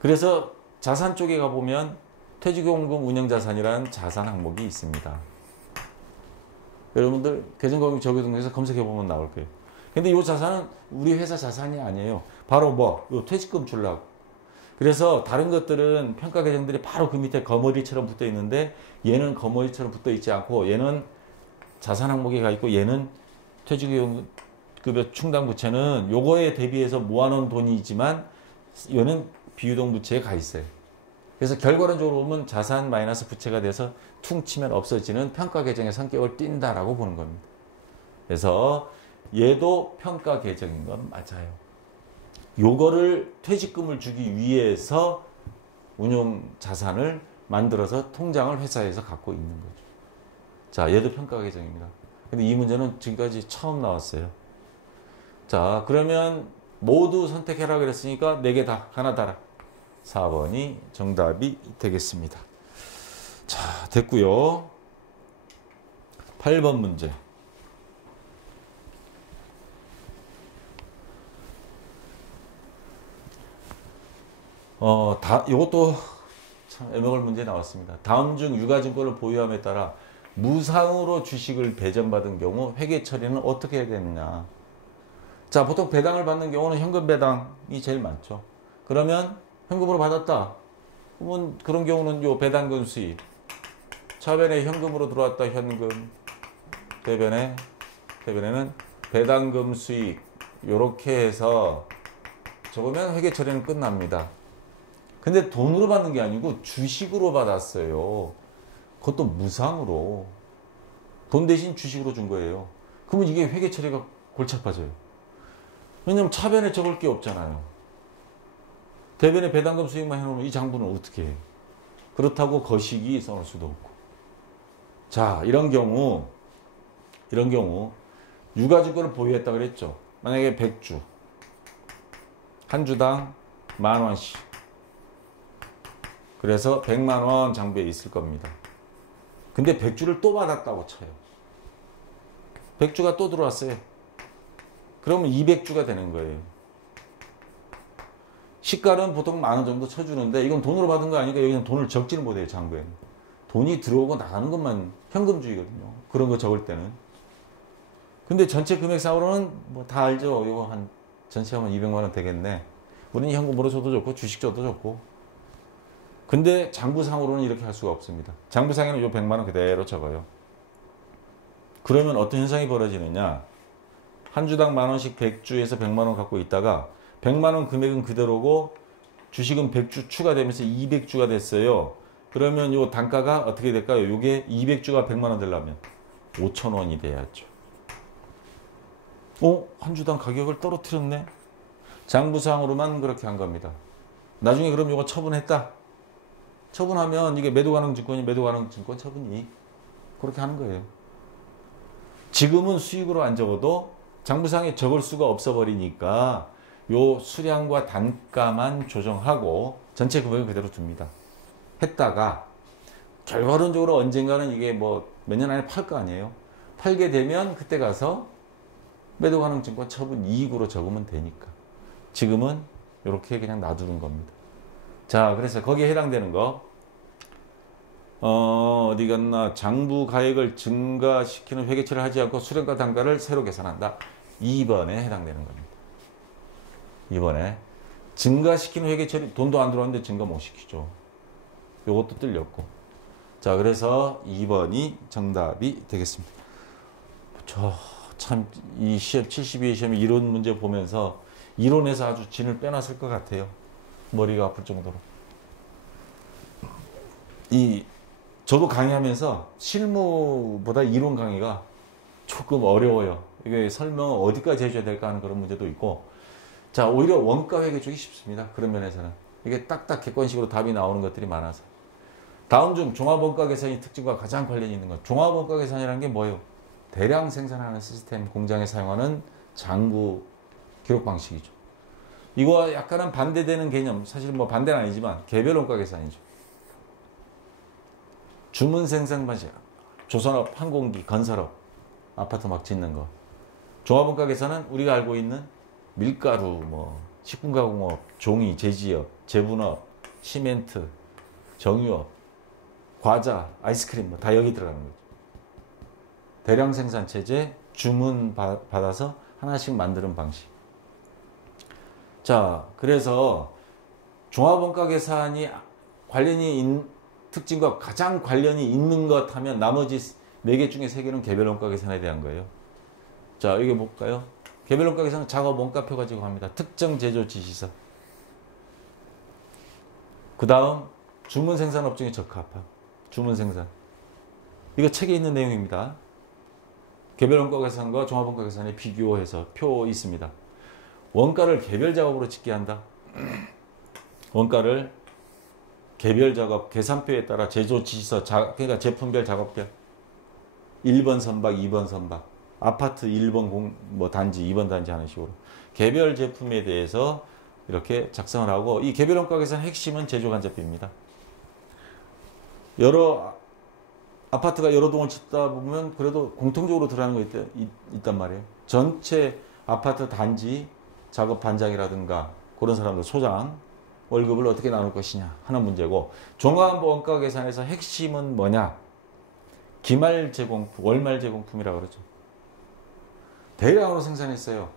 그래서 자산 쪽에 가보면 퇴직연금 운영자산이라는 자산 항목이 있습니다. 여러분들 개정법인 적용해서 검색해보면 나올 거예요. 근데 이 자산은 우리 회사 자산이 아니에요. 바로 요 퇴직금 주려고. 그래서 다른 것들은 평가 계정들이 바로 그 밑에 거머리처럼 붙어 있는데 얘는 거머리처럼 붙어 있지 않고 얘는 자산 항목에 가 있고 얘는 퇴직급여 충당 부채는 요거에 대비해서 모아놓은 돈이지만 얘는 비유동 부채에 가 있어요. 그래서 결과론적으로 보면 자산 마이너스 부채가 돼서 퉁치면 없어지는 평가 계정의 성격을 띈다라고 보는 겁니다. 그래서 얘도 평가 계정인 건 맞아요. 요거를 퇴직금을 주기 위해서 운용 자산을 만들어서 통장을 회사에서 갖고 있는 거죠. 자, 얘도 평가 계정입니다. 근데 이 문제는 지금까지 처음 나왔어요. 자, 그러면 모두 선택해라 그랬으니까 4개 다 하나 달아. 4번이 정답이 되겠습니다. 자, 됐고요. 8번 문제. 이것도 참 애매할 문제 나왔습니다. 다음 중 유가증권을 보유함에 따라 무상으로 주식을 배정받은 경우 회계 처리는 어떻게 해야 되느냐. 자, 보통 배당을 받는 경우는 현금 배당이 제일 많죠. 그러면 현금으로 받았다. 그러면 그런 경우는 요 배당금 수입. 차변에 현금으로 들어왔다 현금. 대변에는 배당금 수익. 요렇게 해서 적으면 회계 처리는 끝납니다. 근데 돈으로 받는 게 아니고 주식으로 받았어요. 그것도 무상으로. 돈 대신 주식으로 준 거예요. 그러면 이게 회계 처리가 골치 아파져요. 왜냐면 차변에 적을 게 없잖아요. 대변에 배당금 수익만 해놓으면 이 장부는 어떻게 해요? 그렇다고 거시기 써놓을 수도 없고. 자, 이런 경우 유가증권을 보유했다 그랬죠. 만약에 100주, 한 주당 10,000원씩. 그래서 100만 원 장부에 있을 겁니다. 근데 100주를 또 받았다고 쳐요. 100주가 또 들어왔어요. 그러면 200주가 되는 거예요. 시가는 보통 10,000원 정도 쳐주는데 이건 돈으로 받은 거 아니니까 여기는 돈을 적지는 못해요. 장부에는. 돈이 들어오고 나가는 것만 현금주의거든요. 그런 거 적을 때는. 근데 전체 금액상으로는 뭐 다 알죠. 이거 한 전체 하면 200만 원 되겠네. 우리는 현금으로 줘도 좋고 주식 줘도 좋고. 근데 장부상으로는 이렇게 할 수가 없습니다. 장부상에는 요 100만 원 그대로 적어요. 그러면 어떤 현상이 벌어지느냐. 한 주당 10,000원씩 100주에서 100만 원 갖고 있다가 100만 원 금액은 그대로고 주식은 100주 추가되면서 200주가 됐어요. 그러면 요 단가가 어떻게 될까요? 요게 200주가 100만 원 되려면 5,000원이 돼야죠. 한 주당 가격을 떨어뜨렸네. 장부상으로만 그렇게 한 겁니다. 나중에 그럼 요거 처분했다. 처분하면 이게 매도 가능 증권이 매도 가능 증권 처분이 그렇게 하는 거예요. 지금은 수익으로 안 적어도 장부상에 적을 수가 없어 버리니까 요 수량과 단가만 조정하고 전체 금액을 그대로 둡니다. 했다가 결과론적으로 언젠가는 이게 뭐 몇 년 안에 팔 거 아니에요. 팔게 되면 그때 가서 매도 가능 증권 처분 이익으로 적으면 되니까. 지금은 이렇게 그냥 놔두는 겁니다. 자, 그래서 거기에 해당되는 거 어디 갔나. 장부 가액을 증가시키는 회계처리를 하지 않고 수량과 단가를 새로 계산한다. 2번에 해당되는 겁니다. 2번에 증가시키는 회계처리, 돈도 안 들어왔는데 증가 못 시키죠. 요것도 틀렸고. 자, 그래서 2번이 정답이 되겠습니다. 참 이 시험 72회 시험 이론 문제 보면서 이론에서 아주 진을 빼놨을 것 같아요. 머리가 아플 정도로. 저도 강의하면서 실무보다 이론 강의가 조금 어려워요. 이게 설명 어디까지 해줘야 될까 하는 그런 문제도 있고. 자, 오히려 원가 회계 쪽이 쉽습니다. 그런 면에서는. 이게 딱딱 객관식으로 답이 나오는 것들이 많아서. 다음 중 종합원가 계산의 특징과 가장 관련이 있는 것. 종합원가 계산이라는 게 뭐예요? 대량 생산하는 시스템 공장에 사용하는 장부 기록 방식이죠. 이거와 약간은 반대되는 개념, 사실 뭐 반대는 아니지만 개별 원가 계산이죠. 주문 생산 방식, 조선업, 항공기, 건설업, 아파트 막 짓는 거. 종합원가 계산은 우리가 알고 있는 밀가루, 뭐 식품가공업, 종이, 제지업, 제분업, 시멘트, 정유업, 과자, 아이스크림 뭐 다 여기 들어가는 거죠. 대량 생산 체제, 주문 받아서 하나씩 만드는 방식. 자, 그래서 종합원가 계산이 특징과 가장 관련이 있는 것 하면 나머지 4개 중에 3개는 개별 원가 계산에 대한 거예요. 자, 이게 볼까요? 개별 원가 계산은 작업 원가표 가지고 합니다. 특정 제조 지시서. 그 다음 주문 생산 업종의 적합함. 주문 생산. 이거 책에 있는 내용입니다. 개별 원가 계산과 종합 원가 계산에 비교해서 표 있습니다. 원가를 개별 작업으로 짓게 한다. 원가를 개별 작업, 계산표에 따라 제조 지시서, 그러니까 제품별, 작업별. 1번 선박, 2번 선박. 아파트 1번 단지, 2번 단지 하는 식으로. 개별 제품에 대해서 이렇게 작성을 하고, 이 개별 원가 계산 핵심은 제조 간접비입니다. 아파트가 여러 동을 짓다 보면 그래도 공통적으로 들어가는 거 있단 말이에요. 전체 아파트 단지 작업 반장이라든가 그런 사람들 소장 월급을 어떻게 나눌 것이냐 하는 문제고, 종합 원가 계산에서 핵심은 뭐냐? 기말 제공품, 월말 제공품이라고 그러죠. 대량으로 생산했어요.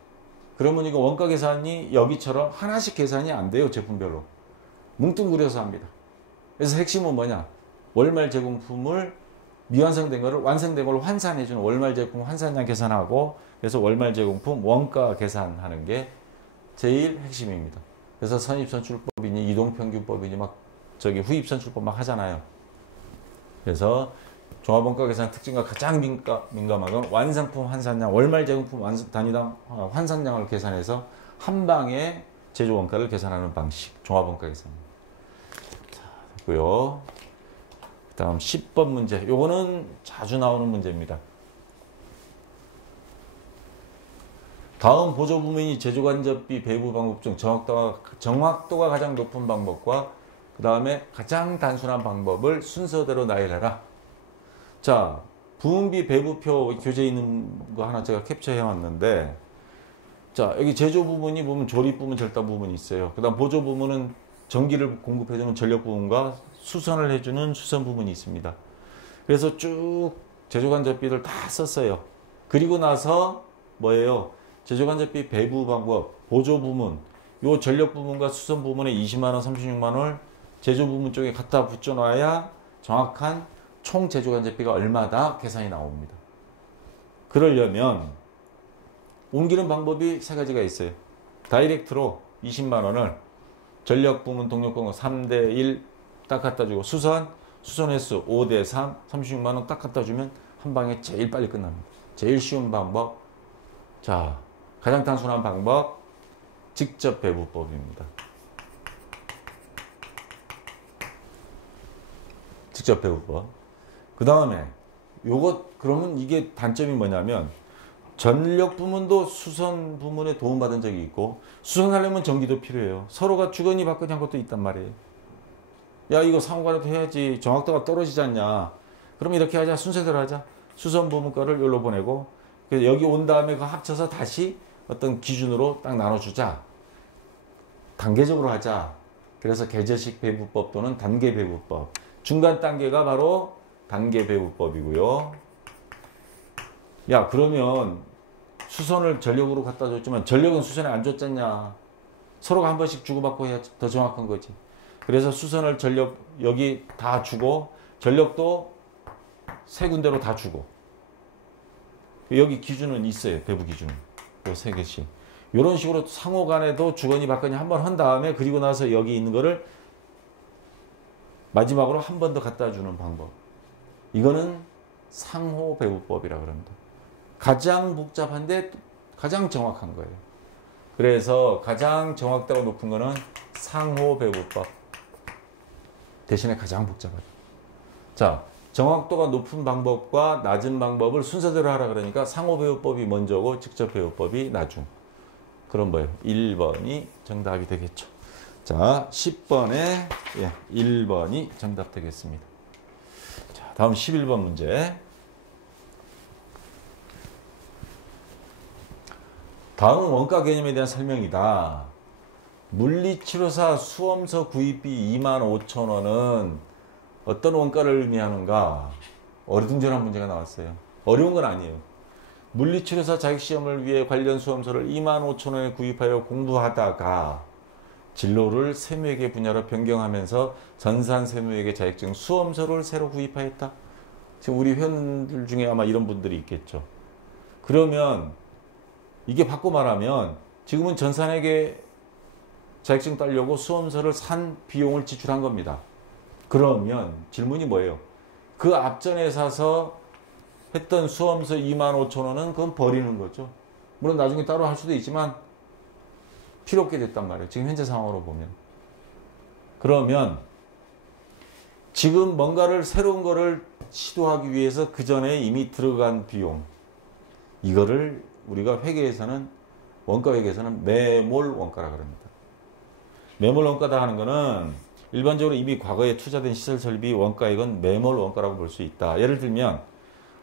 그러면 이거 원가 계산이 여기처럼 하나씩 계산이 안 돼요. 제품별로. 뭉뚱그려서 합니다. 그래서 핵심은 뭐냐? 월말 제공품을 미완성된 거를 완성된 걸로 환산해주는 월말 제품 환산량 계산하고, 그래서 월말 제공품 원가 계산하는 게 제일 핵심입니다. 그래서 선입선출법이니 이동평균법이니 후입선출법 막 하잖아요. 그래서 종합원가 계산 특징과 가장 민감한 건 완성품 환산량, 월말 제공품 단위당 환산량을 계산해서 한 방에 제조 원가를 계산하는 방식, 종합 원가 계산. 자, 됐고요. 그다음 10번 문제. 요거는 자주 나오는 문제입니다. 다음 보조 부문이 제조간접비 배부 방법 중 정확도가 가장 높은 방법과 그 다음에 가장 단순한 방법을 순서대로 나열해라. 자, 부문비 배부표 교재에 있는 거 하나 제가 캡처해 왔는데, 자, 여기 제조 부문이 보면 조립 부문, 절단 부문이 있어요. 그 다음 보조 부문은 전기를 공급해주는 전력 부문과 수선을 해주는 수선 부문이 있습니다. 그래서 쭉 제조간접비를 다 썼어요. 그리고 나서 뭐예요? 제조간접비 배부 방법, 보조 부문, 요 전력 부문과 수선 부문에 20만 원, 36만 원을 제조 부문 쪽에 갖다 붙여놔야 정확한 총 제조간접비가 얼마다 계산이 나옵니다. 그러려면 옮기는 방법이 세 가지가 있어요. 다이렉트로 20만 원을 전력 부문, 동력 부문 3대 1 딱 갖다 주고 수선 횟수 5대 3, 36만 원 딱 갖다 주면 한 방에 제일 빨리 끝납니다. 제일 쉬운 방법. 자, 가장 단순한 방법, 직접 배부법입니다. 직접 배부법. 그 다음에 요것 그러면 이게 단점이 뭐냐면 전력 부문도 수선 부문에 도움받은 적이 있고 수선하려면 전기도 필요해요. 서로가 주거니 받거니 한 것도 있단 말이에요. 야, 이거 상호간에도 해야지 정확도가 떨어지지 않냐. 그럼 이렇게 하자. 순서대로 하자. 수선 부문 거를 여기로 보내고 여기 온 다음에 그 합쳐서 다시 어떤 기준으로 딱 나눠주자. 단계적으로 하자. 그래서 계절식 배부법 또는 단계 배부법. 중간 단계가 바로 단계 배부법이고요. 야, 그러면 수선을 전력으로 갖다 줬지만 전력은 수선에 안 줬잖냐. 서로가 한 번씩 주고받고 해야 더 정확한 거지. 그래서 수선을 전력 여기 다 주고 전력도 세 군데로 다 주고 여기 기준은 있어요. 배부 기준은. 요 세 개씩. 이런 식으로 상호 간에도 주거니 받거니 한 번 한 다음에 그리고 나서 여기 있는 거를 마지막으로 한 번 더 갖다 주는 방법. 이거는 상호 배부법이라고 합니다. 가장 복잡한데 가장 정확한 거예요. 그래서 가장 정확도가 높은 거는 상호 배부법. 대신에 가장 복잡하죠. 자, 정확도가 높은 방법과 낮은 방법을 순서대로 하라 그러니까 상호 배우법이 먼저고 직접 배우법이 나중. 그럼 뭐예요? 1번이 정답이 되겠죠. 자, 10번에 1번이 정답 되겠습니다. 자, 다음 11번 문제. 다음 원가 개념에 대한 설명이다. 물리치료사 수험서 구입비 25,000원은 어떤 원가를 의미하는가? 어리둥절한 문제가 나왔어요. 어려운 건 아니에요. 물리치료사 자격시험을 위해 관련 수험서를 25,000원에 구입하여 공부하다가 진로를 세무회계 분야로 변경하면서 전산세무회계 자격증 수험서를 새로 구입하였다. 지금 우리 회원들 중에 아마 이런 분들이 있겠죠. 그러면 이게 바꿔 말하면 지금은 전산회계 자격증 따려고 수험서를 산 비용을 지출한 겁니다. 그러면 질문이 뭐예요? 그 앞전에 사서 했던 수험서 25,000원은 그건 버리는 거죠. 물론 나중에 따로 할 수도 있지만 필요 없게 됐단 말이에요. 지금 현재 상황으로 보면. 그러면 지금 뭔가를 새로운 거를 시도하기 위해서 그 전에 이미 들어간 비용, 이거를 우리가 회계에서는 원가 회계에서는 매몰 원가라고 합니다. 매몰 원가다 하는 거는 일반적으로 이미 과거에 투자된 시설 설비 원가액은 매몰 원가라고 볼 수 있다. 예를 들면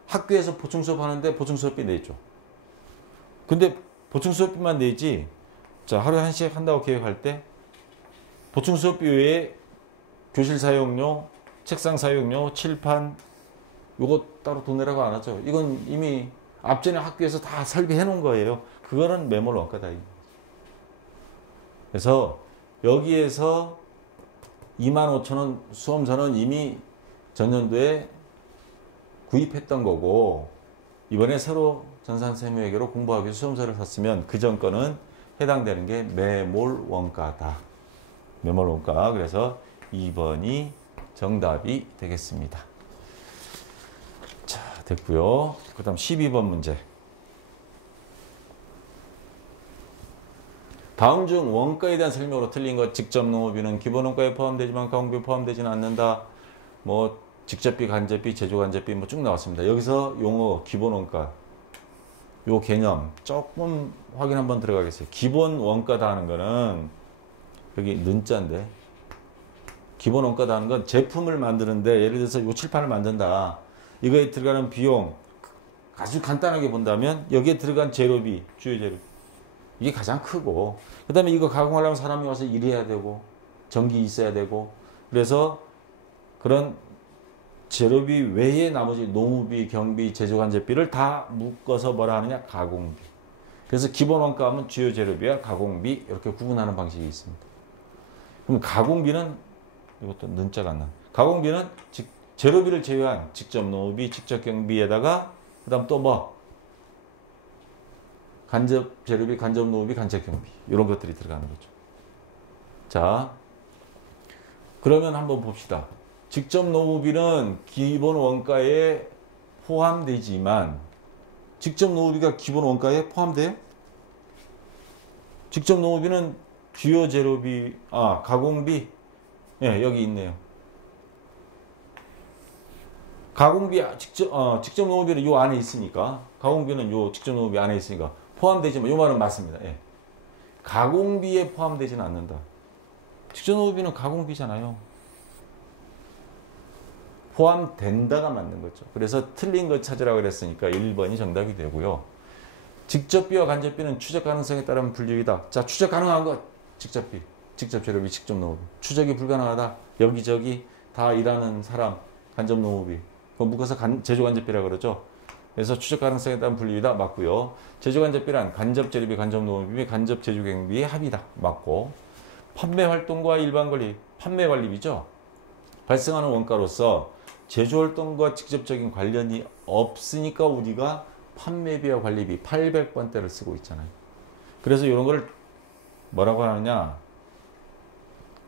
학교에서 보충 수업 하는데 보충 수업비 내죠. 근데 보충 수업비만 내지, 자, 하루에 1시간 한다고 계획할 때 보충 수업비 외에 교실 사용료, 책상 사용료, 칠판 요거 따로 돈 내라고 안 하죠. 이건 이미 앞전에 학교에서 다 설비해 놓은 거예요. 그거는 매몰 원가다. 그래서 여기에서 25,000원 수험서는 이미 전년도에 구입했던 거고 이번에 새로 전산세무회계로 공부하기 위해서 수험서를 샀으면 그 전 거는 해당되는 게 매몰 원가다. 매몰 원가. 그래서 2번이 정답이 되겠습니다. 자, 됐고요. 그 다음 12번 문제. 다음 중 원가에 대한 설명으로 틀린 것. 직접 농업비는 기본 원가에 포함되지만 가공비에 포함되지는 않는다. 뭐 직접비, 간접비, 제조간접비 뭐 쭉 나왔습니다. 여기서 용어 기본 원가 요 개념 조금 확인 한번 들어가겠어요. 기본 원가다 하는 거는 여기 는자인데, 기본 원가다 하는 건 제품을 만드는데, 예를 들어서 요 칠판을 만든다. 이거에 들어가는 비용 아주 간단하게 본다면 여기에 들어간 재료비, 주요 재료 이게 가장 크고, 그 다음에 이거 가공하려면 사람이 와서 일해야 되고 전기 있어야 되고, 그래서 그런 재료비 외에 나머지 노무비, 경비, 제조간접비를 다 묶어서 뭐라 하느냐? 가공비. 그래서 기본 원가 하면 주요 재료비와 가공비 이렇게 구분하는 방식이 있습니다. 그럼 가공비는 이것도 는자가 안 나. 가공비는 재료비를 제외한 직접 노무비, 직접 경비에다가 그다음 또 뭐 간접 재료비, 간접 노무비, 간접 경비 이런 것들이 들어가는 거죠. 자, 그러면 한번 봅시다. 직접 노무비는 기본 원가에 포함되지만, 직접 노무비가 기본 원가에 포함돼요? 직접 노무비는 주요 재료비, 가공비, 예, 여기 있네요. 가공비, 직접 노무비는 요 안에 있으니까, 가공비는 요 직접 노무비 안에 있으니까 포함되지만, 요 말은 맞습니다. 예. 가공비에 포함되지는 않는다. 직접 노무비는 가공비잖아요. 포함된다가 맞는 거죠. 그래서 틀린 거 찾으라고 그랬으니까 1번이 정답이 되고요. 직접비와 간접비는 추적 가능성에 따른 분류이다. 자, 추적 가능한 것, 직접비, 직접 재료비, 직접 노무비. 추적이 불가능하다. 여기저기 다 일하는 사람, 간접 노무비. 그거 묶어서 제조간접비라고 그러죠. 그래서 추적 가능성에 따른 분류이다. 맞고요. 제조간접비란 간접 재료비, 간접 노무비, 간접 제조경비의 합이다. 맞고. 판매 활동과 일반 관리, 판매 관리비죠. 발생하는 원가로서 제조활동과 직접적인 관련이 없으니까 우리가 판매비와 관리비 800번대를 쓰고 있잖아요. 그래서 이런 걸 뭐라고 하느냐?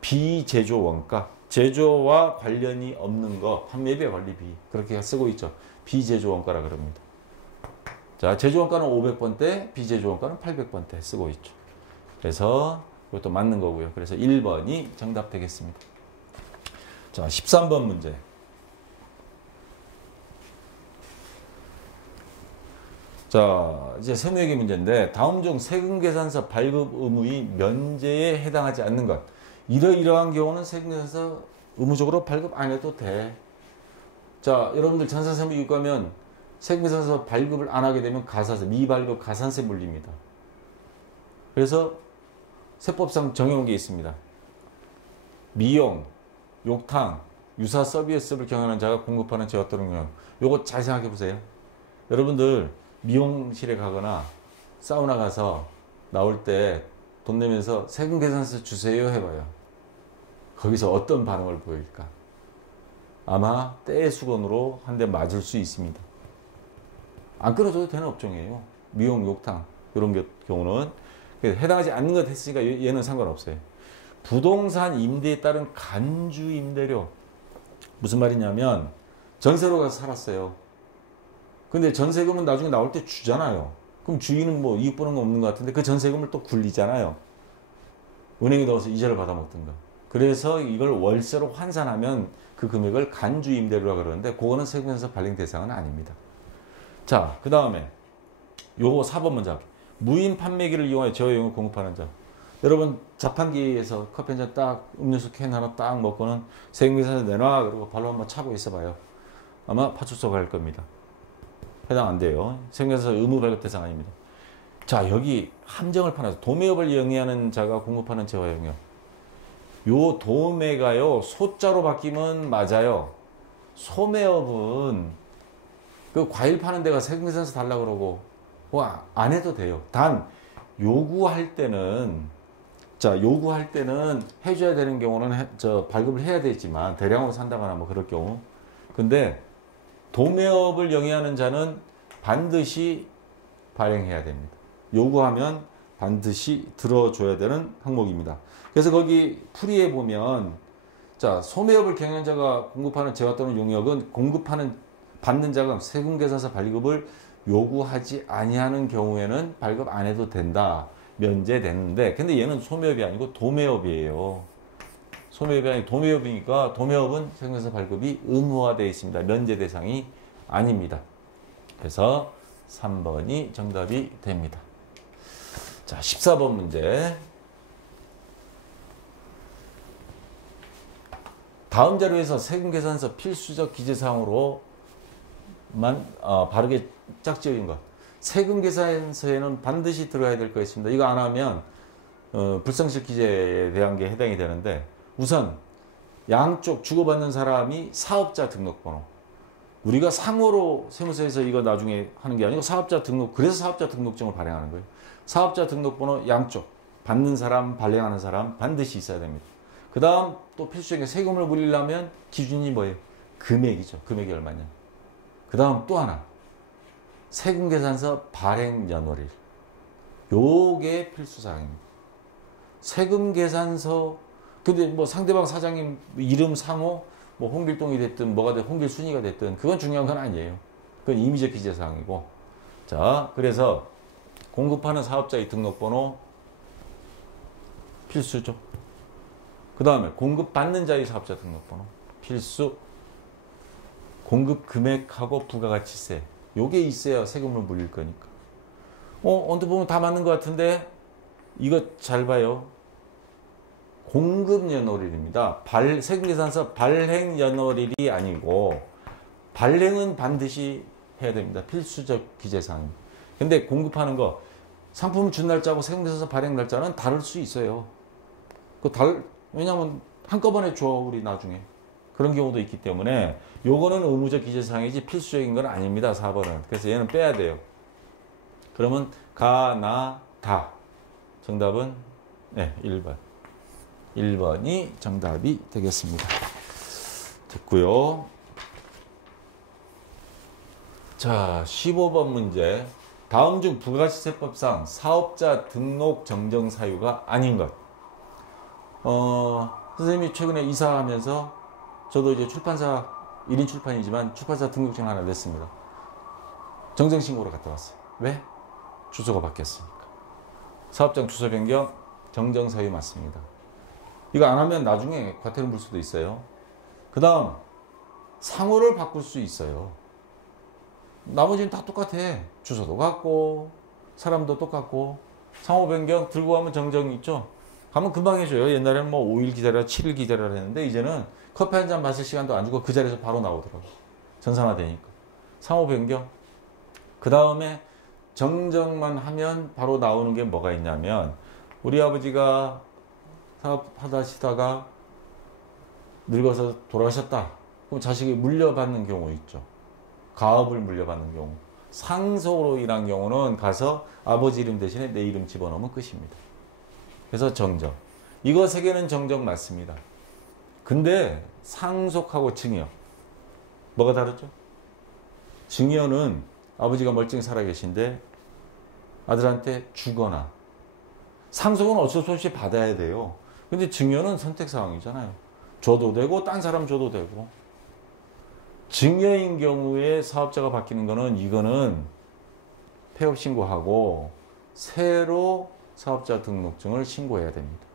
비제조 원가, 제조와 관련이 없는 거, 판매비와 관리비 그렇게 쓰고 있죠. 비제조 원가라 그럽니다. 자, 제조 원가는 500번대, 비제조 원가는 800번대 쓰고 있죠. 그래서 이것도 맞는 거고요. 그래서 1번이 정답 되겠습니다. 자, 13번 문제. 자, 이제 세무회계 문제인데, 다음 중 세금계산서 발급 의무의 면제에 해당하지 않는 것. 이러이러한 경우는 세금계산서 의무적으로 발급 안 해도 돼. 자, 여러분들 전산세무 가면 세금계산서 발급을 안 하게 되면 가산세, 미발급 가산세 물립니다. 그래서 세법상 정해놓은 게 있습니다. 미용, 욕탕, 유사 서비스를 경영하는 자가 공급하는 재화 또는 경영. 요거 잘 생각해 보세요. 여러분들 미용실에 가거나 사우나 가서 나올 때 돈 내면서 세금 계산서 주세요 해봐요. 거기서 어떤 반응을 보일까? 아마 떼의 수건으로 한 대 맞을 수 있습니다. 안 끊어줘도 되는 업종이에요. 미용, 욕탕 이런 경우는 해당하지 않는 것 했으니까 얘는 상관없어요. 부동산 임대에 따른 간주 임대료. 무슨 말이냐면 전세로 가서 살았어요. 근데 전세금은 나중에 나올 때 주잖아요. 그럼 주인은 뭐 이익 보는 거 없는 것 같은데 그 전세금을 또 굴리잖아요. 은행에 넣어서 이자를 받아 먹든가. 그래서 이걸 월세로 환산하면 그 금액을 간주 임대료라고 그러는데 그거는 세금에서 발행 대상은 아닙니다. 자, 그 다음에 요거 4번 먼저 할게요. 무인 판매기를 이용하여 제어용을 공급하는 자. 여러분 자판기에서 커피 한잔 딱 음료수 캔 하나 딱 먹고는 세금계산서 내놔 그리고 발로 한번 차고 있어봐요. 아마 파출소 갈 겁니다. 해당 안 돼요. 세금계산서 의무 발급 대상 아닙니다. 자, 여기 함정을 파놔서 도매업을 영위하는 자가 공급하는 재화 영역. 요 도매가요 소자로 바뀌면 맞아요. 소매업은 그 과일 파는 데가 세금계산서 달라고 그러고 와, 안 해도 돼요. 단 요구할 때는 해줘야 되는 경우는 발급을 해야 되지만 대량으로 산다거나 뭐 그럴 경우. 근데 도매업을 영위하는 자는 반드시 발행해야 됩니다. 요구하면 반드시 들어줘야 되는 항목입니다. 그래서 거기 풀이에 보면 자, 소매업을 경영하는 자가 공급하는 재화 또는 용역은 받는 자가 세금계산서 발급을 요구하지 아니하는 경우에는 발급 안 해도 된다. 면제됐는데, 근데 얘는 소매업이 아니고 도매업이에요. 소매업이 아니고 도매업이니까 도매업은 세금에서 발급이 의무화되어 있습니다. 면제 대상이 아닙니다. 그래서 3번이 정답이 됩니다. 자, 14번 문제. 다음 자료에서 세금계산서 필수적 기재사항으로만 바르게 짝지어진 것. 세금계산서에는 반드시 들어가야 될 거 있습니다. 이거 안 하면 불성실 기재에 대한 게 해당이 되는데, 우선 양쪽 주고받는 사람이 사업자 등록번호. 우리가 상호로 세무서에서 이거 나중에 하는 게 아니고 사업자 등록, 그래서 사업자 등록증을 발행하는 거예요. 사업자 등록번호 양쪽, 받는 사람, 발행하는 사람 반드시 있어야 됩니다. 그 다음 또 필수적인 세금을 물리려면 기준이 뭐예요? 금액이죠. 금액이 얼마냐. 그 다음 또 하나. 세금계산서 발행연월일. 요게 필수사항입니다. 세금계산서, 근데 뭐 상대방 사장님 이름 상호, 뭐 홍길동이 됐든 뭐가 됐든 홍길순이가 됐든 그건 중요한 건 아니에요. 그건 임의적 기재사항이고. 자, 그래서 공급하는 사업자의 등록번호 필수죠. 그 다음에 공급받는 자의 사업자 등록번호 필수. 공급 금액하고 부가가치세 요게 있어야 세금을 물릴 거니까. 언뜻 보면 다 맞는 것 같은데 이거 잘 봐요. 공급연월일입니다. 세금계산서 발행연월일이 아니고, 발행은 반드시 해야 됩니다. 필수적 기재사항입니다. 근데 공급하는 거, 상품 준 날짜하고 세금계산서 발행 날짜는 다를 수 있어요. 왜냐면 한꺼번에 줘, 우리 나중에. 그런 경우도 있기 때문에 요거는 의무적 기재사항이지 필수적인 건 아닙니다. 4번은. 그래서 얘는 빼야 돼요. 그러면 가, 나, 다. 정답은 네, 1번. 1번이 정답이 되겠습니다. 됐고요. 자, 15번 문제. 다음 중 부가시세법상 사업자 등록 정정 사유가 아닌 것. 선생님이 최근에 이사하면서 저도 이제 출판사 1인 출판이지만 출판사 등록증 하나 냈습니다. 정정신고로 갔다 왔어요. 왜? 주소가 바뀌었으니까. 사업장 주소 변경 정정 사유 맞습니다. 이거 안 하면 나중에 과태료 물 수도 있어요. 그 다음 상호를 바꿀 수 있어요. 나머지는 다 똑같아. 주소도 같고 사람도 똑같고. 상호 변경 들고 가면 정정 있죠. 가면 금방 해줘요. 옛날에는 뭐 5일 기다려 7일 기다려라 했는데 이제는 커피 한 잔 마실 시간도 안 주고 그 자리에서 바로 나오더라고. 전산화되니까. 상호 변경. 그 다음에 정정만 하면 바로 나오는 게 뭐가 있냐면, 우리 아버지가 사업하시다가 늙어서 돌아가셨다. 그럼 자식이 물려받는 경우 있죠. 가업을 물려받는 경우. 상속으로 인한 경우는 가서 아버지 이름 대신에 내 이름 집어넣으면 끝입니다. 그래서 정정. 이거 세 개는 정정 맞습니다. 근데 상속하고 증여. 뭐가 다르죠? 증여는 아버지가 멀쩡히 살아계신데 아들한테 주거나, 상속은 어쩔 수 없이 받아야 돼요. 근데 증여는 선택사항이잖아요. 줘도 되고 딴 사람 줘도 되고. 증여인 경우에 사업자가 바뀌는 거는, 이거는 폐업 신고하고 새로 사업자 등록증을 신고해야 됩니다.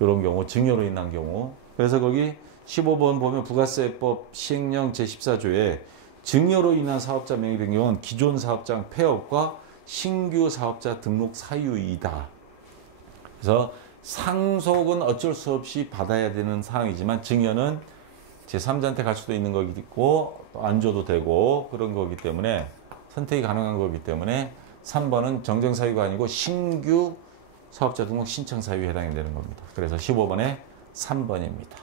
이런 경우, 증여로 인한 경우. 그래서 거기 15번 보면 부가세법 시행령 제14조에 증여로 인한 사업자 명의 변경은 기존 사업장 폐업과 신규 사업자 등록 사유이다. 그래서 상속은 어쩔 수 없이 받아야 되는 사항이지만 증여는 제3자한테 갈 수도 있는 거기 있고 안 줘도 되고 그런 거기 때문에 선택이 가능한 거기 때문에 3번은 정정 사유가 아니고 신규 사업자 등록 신청 사유에 해당이 되는 겁니다. 그래서 15번에 3번입니다.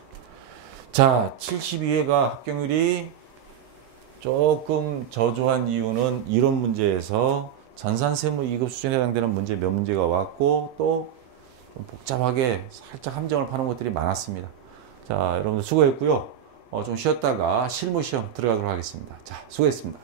자, 72회가 합격률이 조금 저조한 이유는 이론 문제에서 전산세무 2급 수준에 해당되는 문제 몇 문제가 왔고 또 좀 복잡하게 살짝 함정을 파는 것들이 많았습니다. 자, 여러분들 수고했고요. 좀 쉬었다가 실무시험 들어가도록 하겠습니다. 자, 수고했습니다.